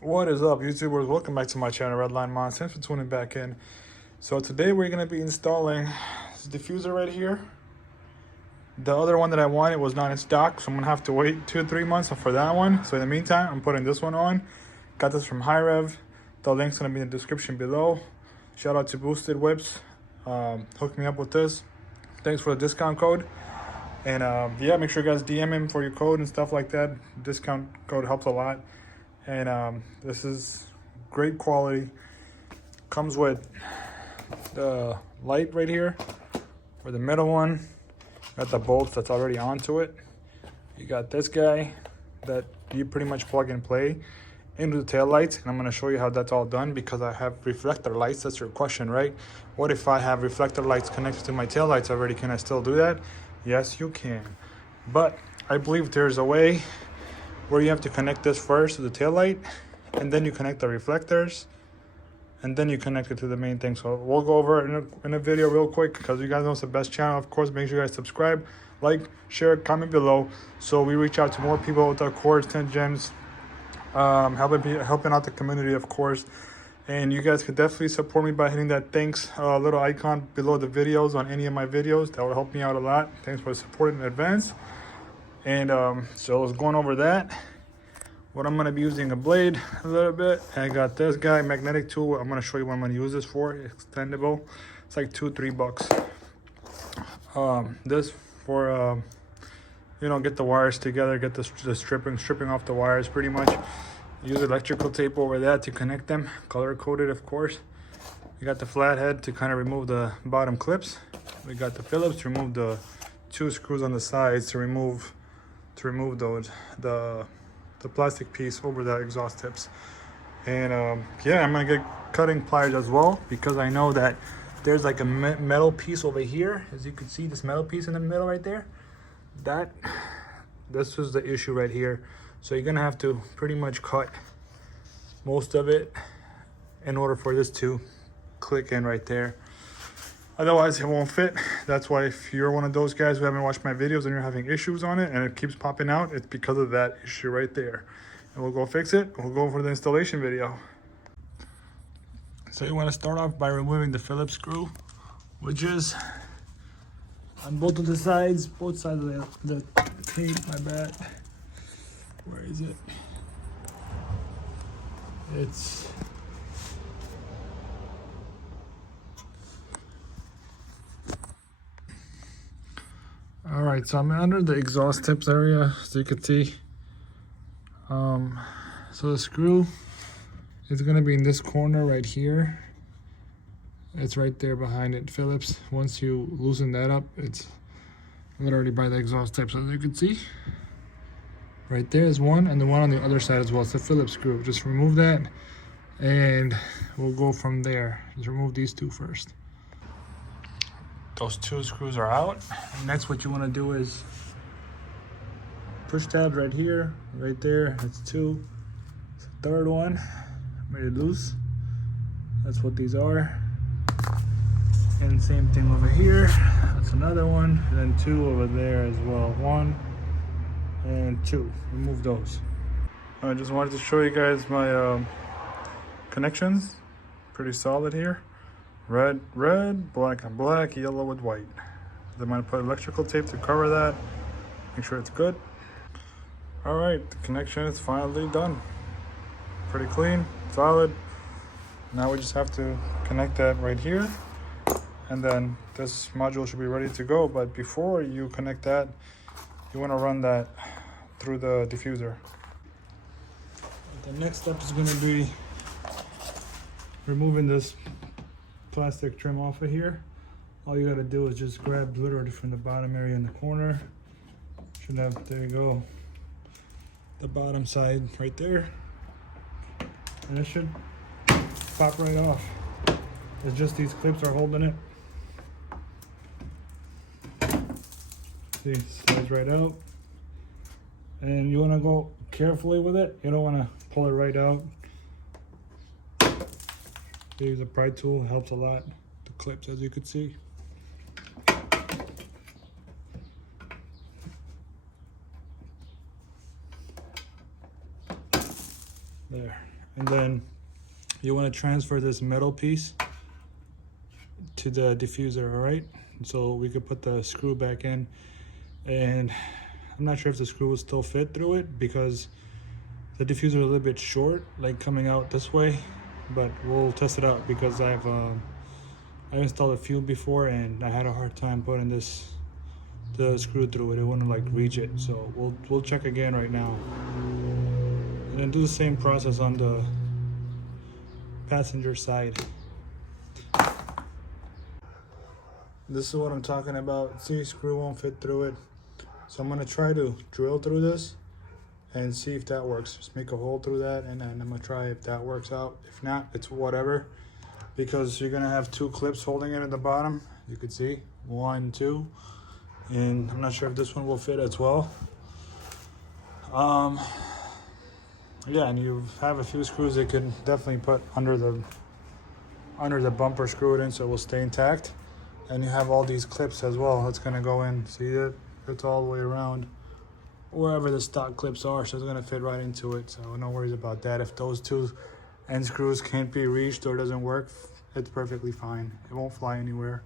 What is up, YouTubers? Welcome back to my channel, RedLineMods. Thanks for tuning back in. So today we're going to be installing this diffuser right here. The other one that I wanted was not in stock, so I'm going to have to wait 2 to 3 months for that one. So in the meantime, I'm putting this one on. Got this from HiRev. The link's going to be in the description below. Shout out to Boosted Whips. Hooked me up with this. Thanks for the discount code. And yeah, make sure you guys DM him for your code and stuff like that. Discount code helps a lot. And this is great quality. Comes with the light right here for the middle one. Got the bolts that's already onto it. You got this guy that you pretty much plug and play into the tail lights, and I'm going to show you how that's all done because I have reflector lights. That's your question, right? What if I have reflector lights connected to my tail lights already? Can I still do that? Yes, you can. But I believe there's a way where you have to connect this first to the tail light, and then you connect the reflectors, and then you connect it to the main thing. So we'll go over it in a video real quick because you guys know it's the best channel. Of course, make sure you guys subscribe, like, share, comment below, so we reach out to more people with our course, 10 gems, helping out the community, of course. And you guys could definitely support me by hitting that thanks little icon below the videos on any of my videos. That would help me out a lot. Thanks for supporting in advance. And so I was going over that. What I'm going to be using a blade a little bit. I got this guy, magnetic tool. I'm going to show you what I'm going to use this for. Extendable. It's like $2-3 bucks. This for you know, get the wires together, get the stripping off the wires pretty much. Use electrical tape over that to connect them, color coded, of course. You got the flathead to kind of remove the bottom clips. We got the Phillips to remove the 2 screws on the sides to remove those the plastic piece over the exhaust tips. And yeah, I'm gonna get cutting pliers as well because I know that there's like a metal piece over here. As you can see, this metal piece in the middle right there, this is the issue right here. So you're gonna have to pretty much cut most of it in order for this to click in right there. Otherwise it won't fit. That's why if you're one of those guys who haven't watched my videos and you're having issues on it and it keeps popping out, it's because of that issue right there. And we'll go fix it. We'll go for the installation video. So you want to start off by removing the Phillips screw, which is on both of the sides, both sides of the tape, my bad. Where is it? It's all right. So I'm under the exhaust tips area, so you can see. So the screw is going to be in this corner right here. It's right there behind it, Phillips. Once you loosen that up, it's literally by the exhaust tips, as you can see. Right there is one, and the one on the other side as well. It's the Phillips screw. Just remove that, and we'll go from there. Just remove these 2 first. Those 2 screws are out. Next, what you want to do is push tabs right here, right there. That's 2. It's the 3rd one. Made it loose. That's what these are. And same thing over here. That's another one. And then 2 over there as well. 1 and 2. Remove those. I just wanted to show you guys my connections. Pretty solid here. Red, black and black, yellow with white. Then I'm gonna put electrical tape to cover that. Make sure it's good. All right, the connection is finally done. Pretty clean, solid. Now we just have to connect that right here. And then this module should be ready to go. But before you connect that, you wanna run that through the diffuser. The next step is gonna be removing this plastic trim off of here. All you gotta do is just grab literally from the bottom area in the corner. Should have, there you go, the bottom side right there. And it should pop right off. It's just these clips are holding it. See, it slides right out. And you wanna go carefully with it. You don't wanna pull it right out. Use a pry tool, helps a lot. The clips, as you can see. There. and then you want to transfer this metal piece to the diffuser, all right? So we could put the screw back in, and I'm not sure if the screw will still fit through it because the diffuser is a little bit short, like coming out this way, but we'll test it out because I've installed a few before and I had a hard time putting the screw through it. It wouldn't like reach it, so we'll check again right now, and then do the same process on the passenger side. This is what I'm talking about. See, screw won't fit through it, so I'm gonna try to drill through this and see if that works. Just make a hole through that, and then I'm gonna try if that works out. If not, it's whatever, because you're gonna have two clips holding it at the bottom. You could see 1, 2, and I'm not sure if this one will fit as well. Yeah, and you have a few screws they could definitely put under the bumper, screw it in so it will stay intact. And you have all these clips as well that's gonna go in. See it? It's all the way around wherever the stock clips are, so it's gonna fit right into it. So no worries about that. If those two end screws can't be reached or doesn't work, it's perfectly fine. It won't fly anywhere.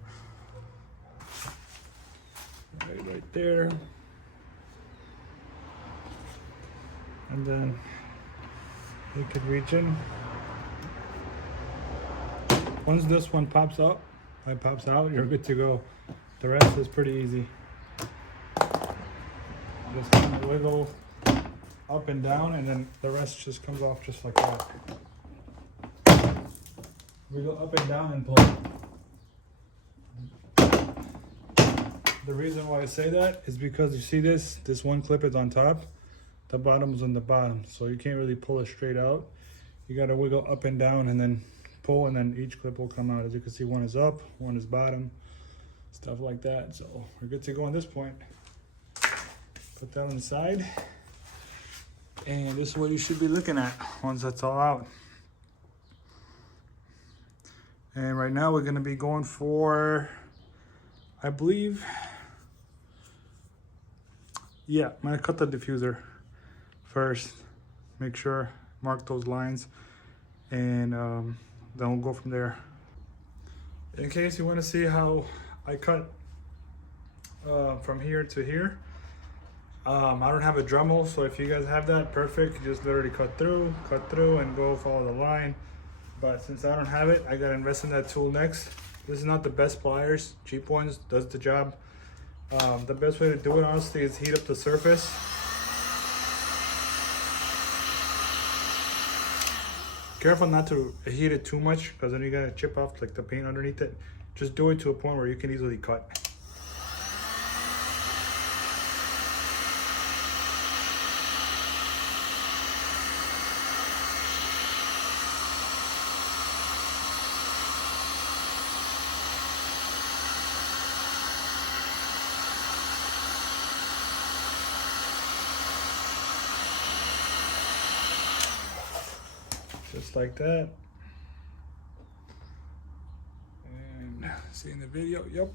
Right there. And then you could reach in. Once this one pops out, you're good to go. The rest is pretty easy. Just kind of wiggle up and down, and then the rest just comes off just like that. Wiggle up and down and pull. The reason why I say that is because you see this one clip is on top, the bottom is on the bottom, so you can't really pull it straight out. You got to wiggle up and down and then pull, and then each clip will come out. As you can see, one is up, one is bottom, stuff like that. So we're good to go on this point. Put that on the side, and this is what you should be looking at once that's all out. And right now we're going to be going for, I believe, yeah, I'm going to cut the diffuser first, make sure, mark those lines, and then we'll go from there. In case you want to see how I cut from here to here, I don't have a Dremel, so if you guys have that, perfect. You just literally cut through and go follow the line. But since I don't have it, I gotta invest in that tool next. This is not the best pliers, cheap ones, does the job. The best way to do it, honestly, is heat up the surface. Careful not to heat it too much, because then you gotta chip off like the paint underneath it. Just do it to a point where you can easily cut. Just like that. And see in the video, yep.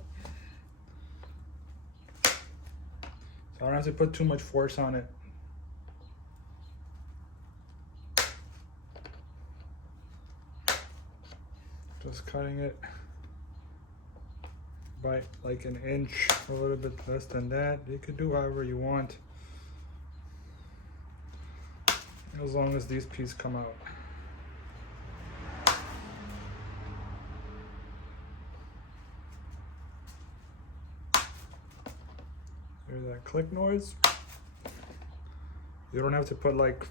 So I don't have to put too much force on it. Just cutting it by like an inch, a little bit less than that. You could do however you want, as long as these pieces come out. Here's that click noise. You don't have to put like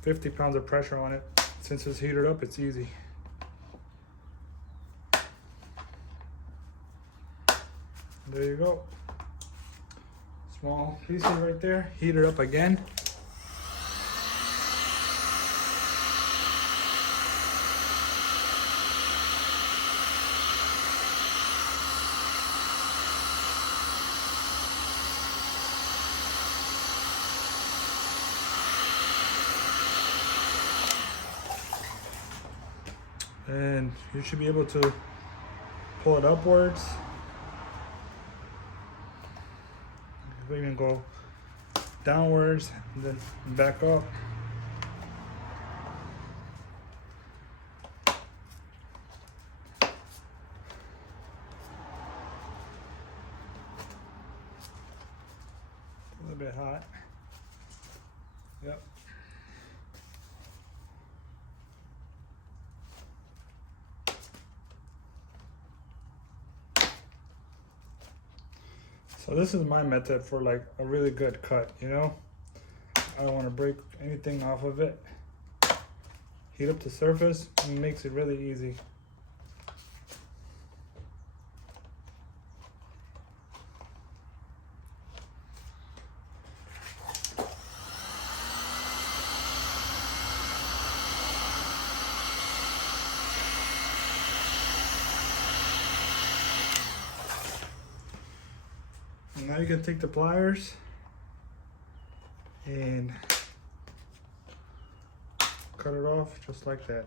50 pounds of pressure on it. Since it's heated up, it's easy. There you go. Small pieces right there. Heat it up again. And you should be able to pull it upwards. You can even go downwards and then back up. a little bit hot. Yep. So this is my method for like a really good cut, you know? I don't want to break anything off of it. Heat up the surface and it makes it really easy. And now you can take the pliers and cut it off just like that.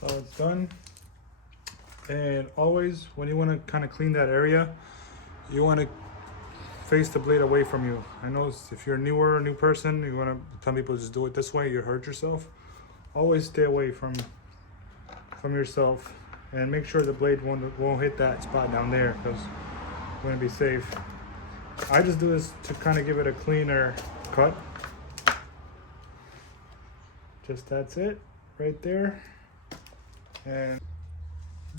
That's how it's done. And always when you want to kind of clean that area, you want to face the blade away from you. I know if you're a new person, you want to, some people just do it this way, you hurt yourself. Always stay away from yourself and make sure the blade won't hit that spot down there, because you want to be safe. I just do this to kind of give it a cleaner cut. Just that's it right there. And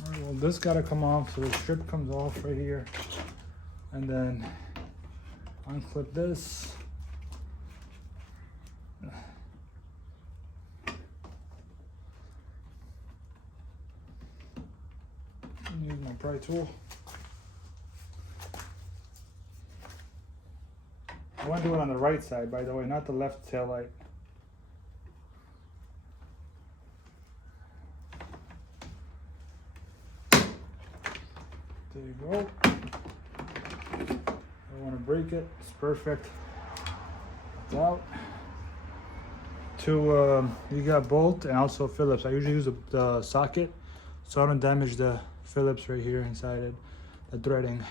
all right, well, this gotta come off, so the strip comes off right here, and then unclip this. Use my pry tool. I want to do it on the right side, by the way, not the left tail light. There you go. I don't want to break it. It's perfect. It's out. You got bolt and also Phillips. I usually use the socket so I don't damage the Phillips right here inside it, the threading.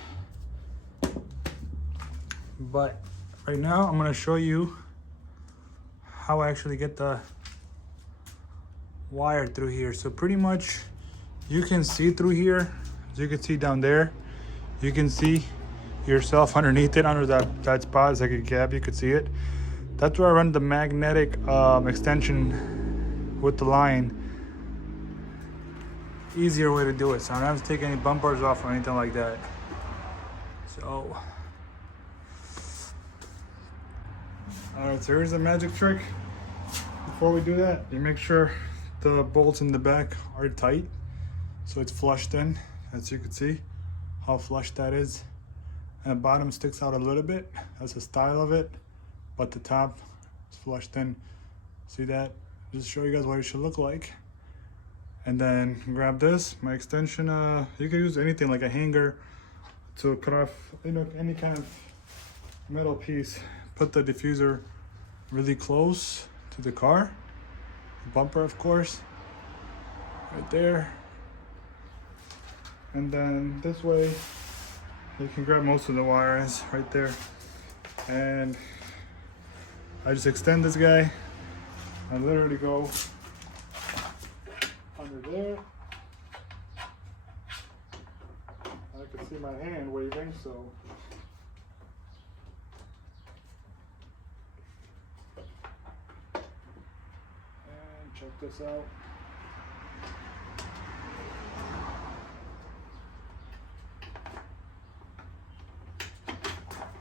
But right now I'm going to show you how I actually get the wire through here. So pretty much you can see through here. As you can see down there, you can see yourself underneath it, under that spot. It's like a gap, you could see it. That's where I run the magnetic extension with the line. Easier way to do it, so I don't have to take any bumpers off or anything like that. So, alright, so here's the magic trick. Before we do that, you make sure the bolts in the back are tight, so it's flushed in. As you can see how flush that is, and the bottom sticks out a little bit. That's the style of it, but the top is flushed in. See that? Just show you guys what it should look like. And then grab this, my extension. You can use anything like a hanger to cut off, you know, any kind of metal piece. Put the diffuser really close to the car, the bumper of course, right there. And then this way you can grab most of the wires right there. And I just extend this guy. I literally go under there. I can see my hand waving, so and check this out.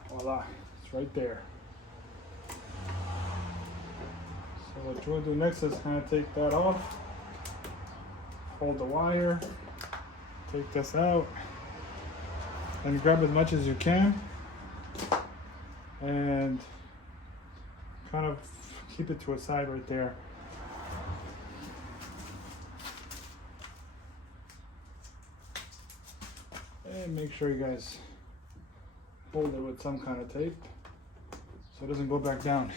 Voila, it's right there. So what you want to do next is kind of take that off, hold the wire, take this out, and grab as much as you can, and kind of keep it to a side right there. And make sure you guys hold it with some kind of tape so it doesn't go back down.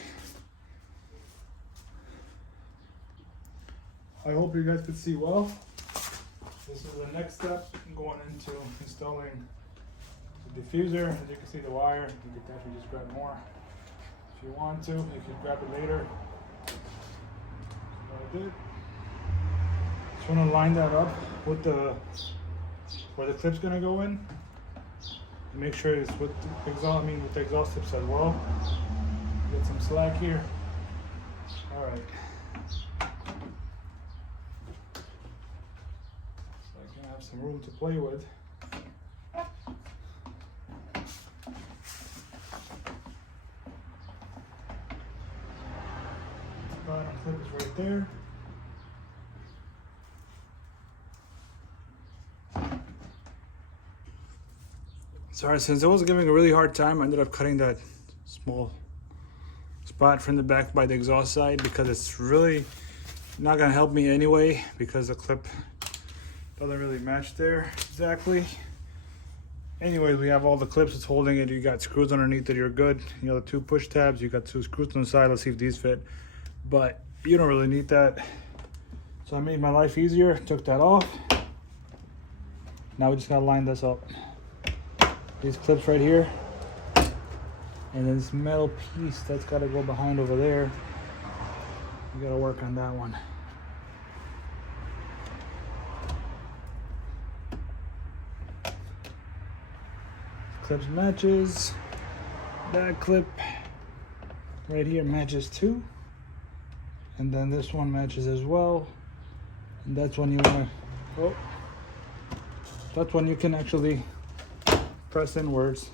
I hope you guys could see well. This is the next step going into installing the diffuser. As you can see the wire, you can definitely just grab more. If you want to, you can grab it later. That's what I did. Just want to line that up with the where the clip's gonna go in. Make sure it's with the exhaust, with the exhaust tips as well. Get some slack here. All right. So I can have some room to play with. Bottom clip is right there. Sorry, since I was giving a really hard time, I ended up cutting that small spot from the back by the exhaust side because it's really not gonna help me anyway because the clip doesn't really match there exactly. Anyways, we have all the clips that's holding it. You got screws underneath it, you're good. You know, the 2 push tabs, you got 2 screws on the side. Let's see if these fit. But you don't really need that. So I made my life easier, took that off. Now we just gotta line this up. These clips right here, and then this metal piece that's got to go behind over there. We got to work on that one. Clips matches. That clip right here matches too, and then this one matches as well. And that's when you want to. Oh, that's when you can actually press inwards.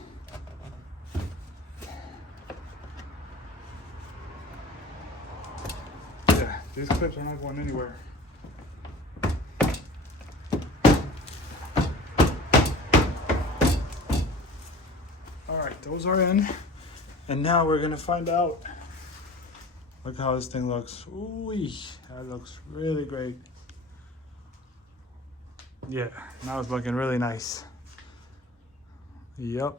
Yeah, these clips are not going anywhere. All right, those are in. And now we're gonna find out. Look how this thing looks. Ooh, that looks really great. Yeah, now it's looking really nice. Yep.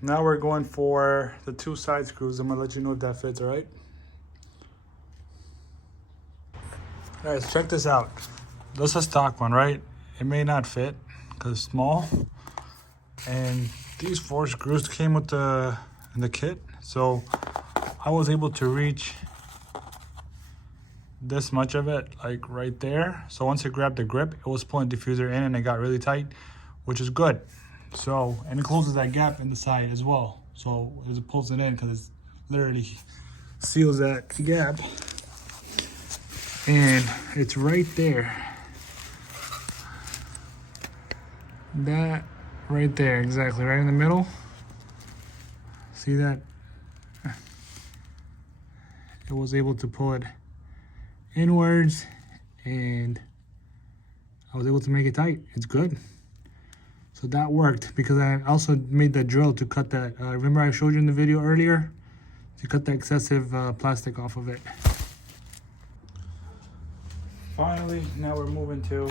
Now we're going for the 2 side screws. I'm gonna let you know if that fits, all right? All right, so check this out. This is a stock one, right? It may not fit because it's small. And these 4 screws came with in the kit. So I was able to reach this much of it, like right there. So once it grabbed the grip, it was pulling the diffuser in and it got really tight, which is good. So, and it closes that gap in the side as well. So as it pulls it in, because it literally seals that gap. And it's right there. That right there, exactly, right in the middle. See that? It was able to pull it inwards and I was able to make it tight. It's good. So that worked because I also made the drill to cut that. Remember I showed you in the video earlier? To cut the excessive plastic off of it. Finally, now we're moving to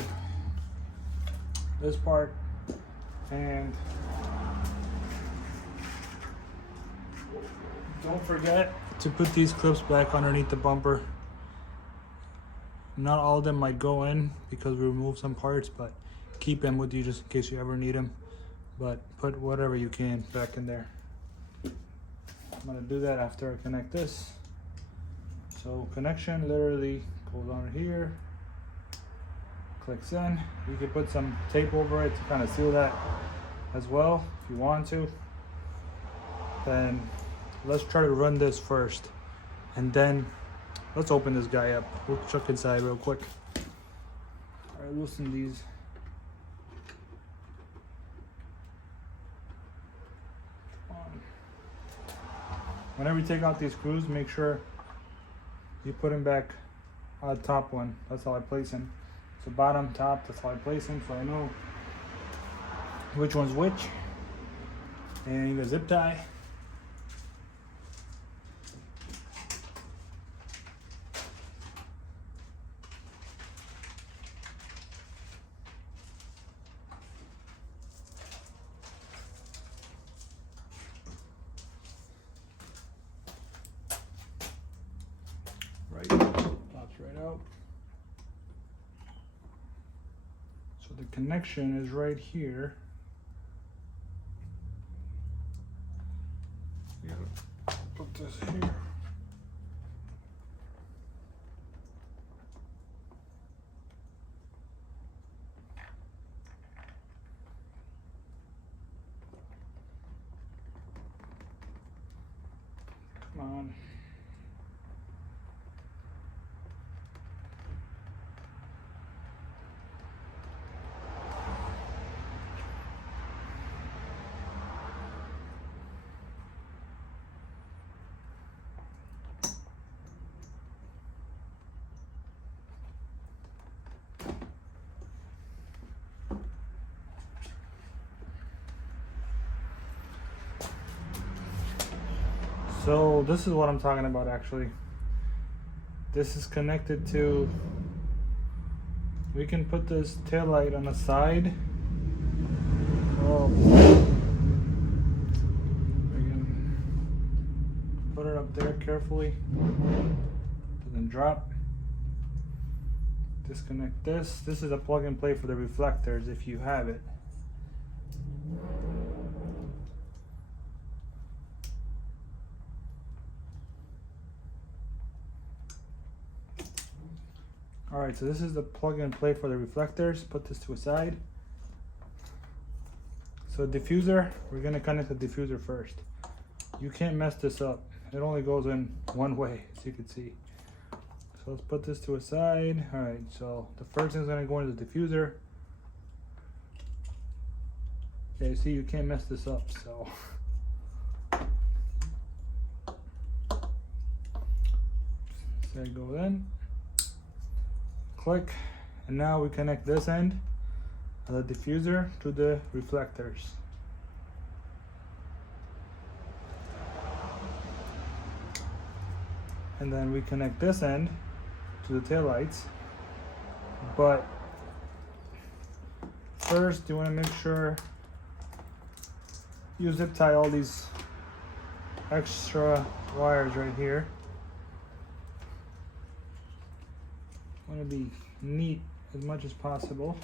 this part. And don't forget to put these clips back underneath the bumper. Not all of them might go in because we removed some parts, but keep them with you just in case you ever need them. But put whatever you can back in there. I'm gonna do that after I connect this. So connection literally goes on here, clicks in. You can put some tape over it to kind of seal that as well if you want to. Then let's try to run this first, and then let's open this guy up. We'll check inside real quick. All right, loosen these. Whenever you take out these screws, make sure you put them back on the top one. That's how I place them. So bottom, top, that's how I place them, so I know which one's which. And you got a zip tie. connection is right here. You gotta put this here. Come on. So this is what I'm talking about actually. This is connected to, we can put this tail light on the side. Oh, we can put it up there carefully. Doesn't drop. Disconnect this. This is a plug and play for the reflectors if you have it. Alright, so this is the plug and play for the reflectors. Put this to a side. So diffuser, we're gonna connect the diffuser first. You can't mess this up. It only goes in one way, as you can see. So let's put this to a side. Alright, so the first thing is gonna go into the diffuser. Okay, see, you can't mess this up, so. There you go then. Click, and now we connect this end of the diffuser to the reflectors. And then we connect this end to the tail lights. But first you want to make sure you zip tie all these extra wires right here. Want to be neat as much as possible.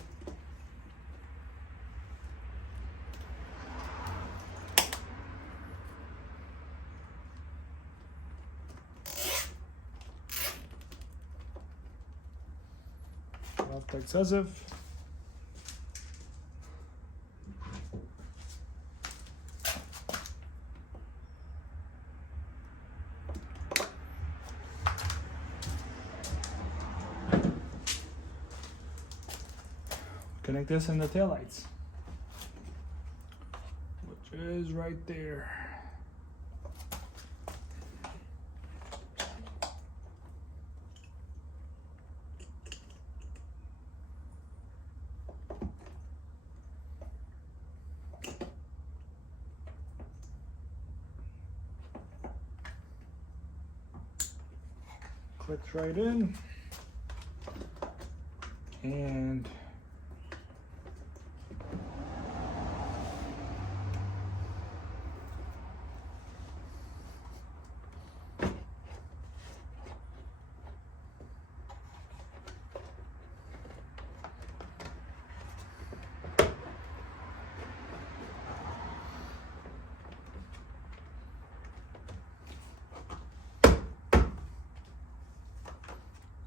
Not excessive. Connect this in the taillights, which is right there. Clicks right in, and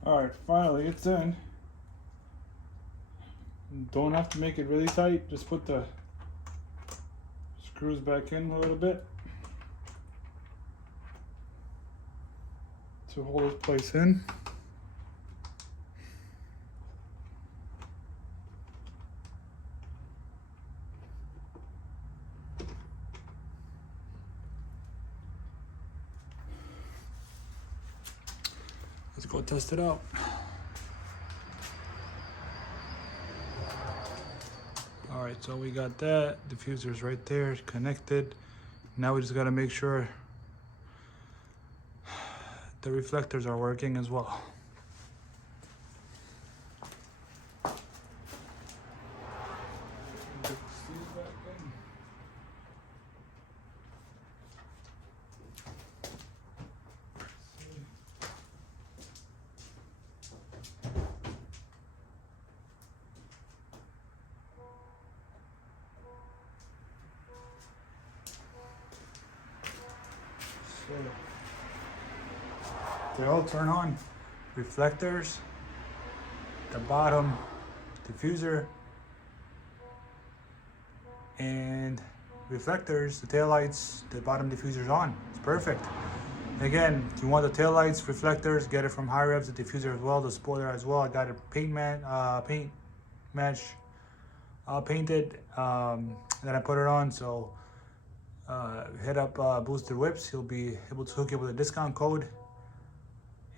alright, finally it's in. Don't have to make it really tight, just put the screws back in a little bit to hold this place in. Let's go test it out. All right, so we got that. Diffuser's right there, connected. Now we just gotta make sure the reflectors are working as well. Okay. They all turn on. Reflectors, the bottom diffuser, and reflectors, the taillights, the bottom diffuser's on. It's perfect. Again, if you want the taillights, reflectors, get it from High Revs, the diffuser as well, the spoiler as well. I got a paint match painted, then I put it on. So hit up Boosted Whips. He'll be able to hook you with a discount code,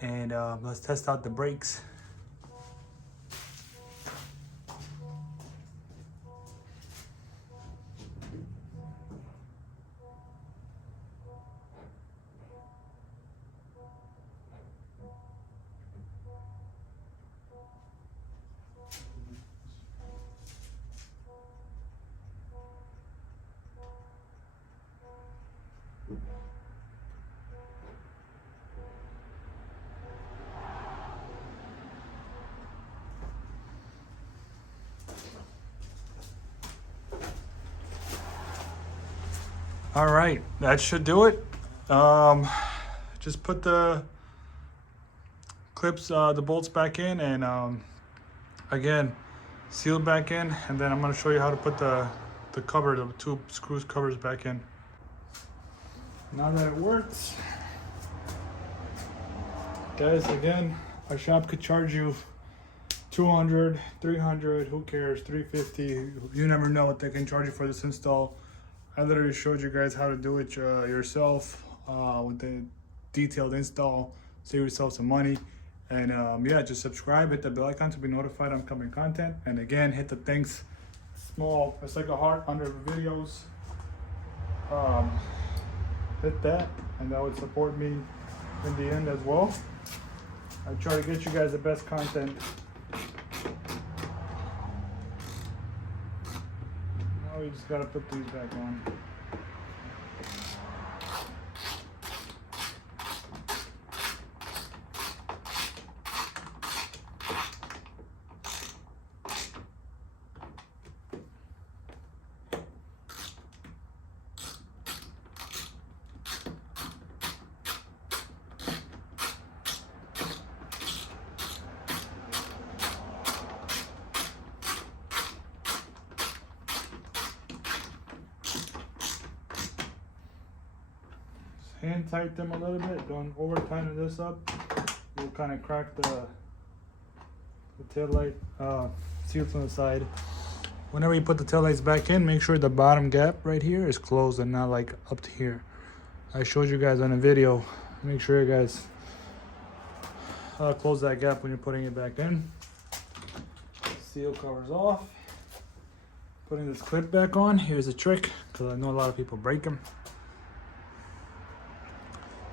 and let's test out the brakes. All right, that should do it. Just put the clips, the bolts back in, and again, seal back in, and then I'm gonna show you how to put the cover, the two screws covers back in. Now that it works, guys, again, our shop could charge you $200, $300, who cares, $350. You never know what they can charge you for this install. I literally showed you guys how to do it yourself with the detailed install. Save yourself some money. And yeah, just subscribe, hit the bell icon to be notified on upcoming content. And again, hit the thanks small, it's like a heart under the videos. Hit that, and that would support me in the end as well. I try to get you guys the best content. Now we just gotta put these back on. Hand tight them a little bit, don't over tighten this up. You'll kind of crack the tail light seals on the side. Whenever you put the tail lights back in, make sure the bottom gap right here is closed and not like up to here. I showed you guys on a video. Make sure you guys close that gap when you're putting it back in. Seal covers off. Putting this clip back on. Here's a trick, because I know a lot of people break them.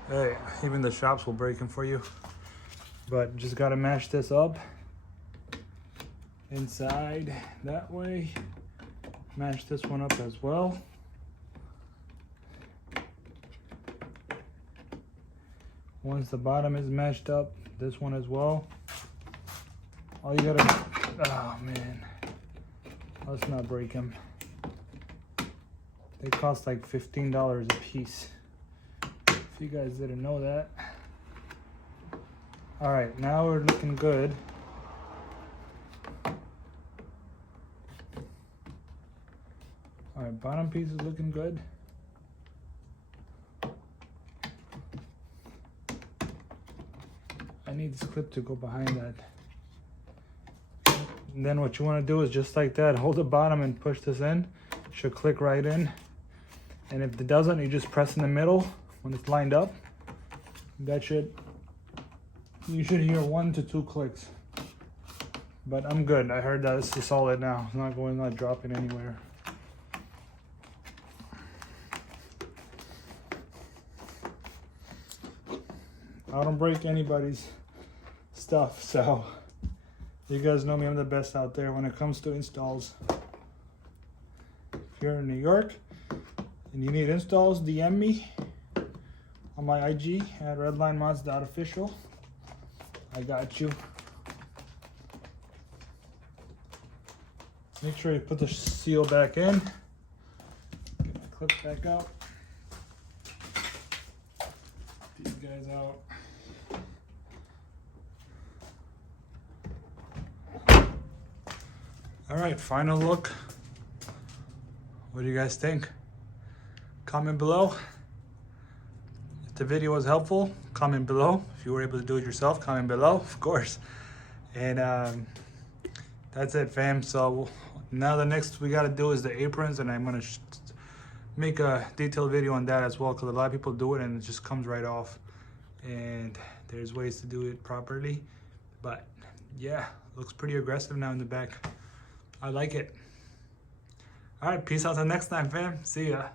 Hey, even the shops will break them for you. But just gotta match this up inside that way. Match this one up as well. Once the bottom is matched up, this one as well. All you gotta, oh man, let's not break them. They cost like $15 a piece. You guys didn't know that. All right, now we're looking good. All right, bottom piece is looking good. I need this clip to go behind that. And then what you want to do is just like that, hold the bottom and push this in. It should click right in. And if it doesn't, you just press in the middle. When it's lined up, that should, you should hear 1 to 2 clicks. But I'm good. I heard that it's solid now. It's not going, not dropping anywhere. I don't break anybody's stuff, so you guys know me. I'm the best out there when it comes to installs. If you're in New York and you need installs, DM me on my IG at RedLineMods.official. I got you. Make sure you put the seal back in. Get my clip back out. guys out. All right, final look. What do you guys think? Comment below. If the video was helpful, comment below. If you were able to do it yourself, comment below, of course. And that's it, fam. So now the next we gotta do is the aprons, and I'm gonna make a detailed video on that as well, because a lot of people do it and it just comes right off. And there's ways to do it properly. But yeah, looks pretty aggressive now in the back. I like it. All right, peace out till next time, fam. See ya.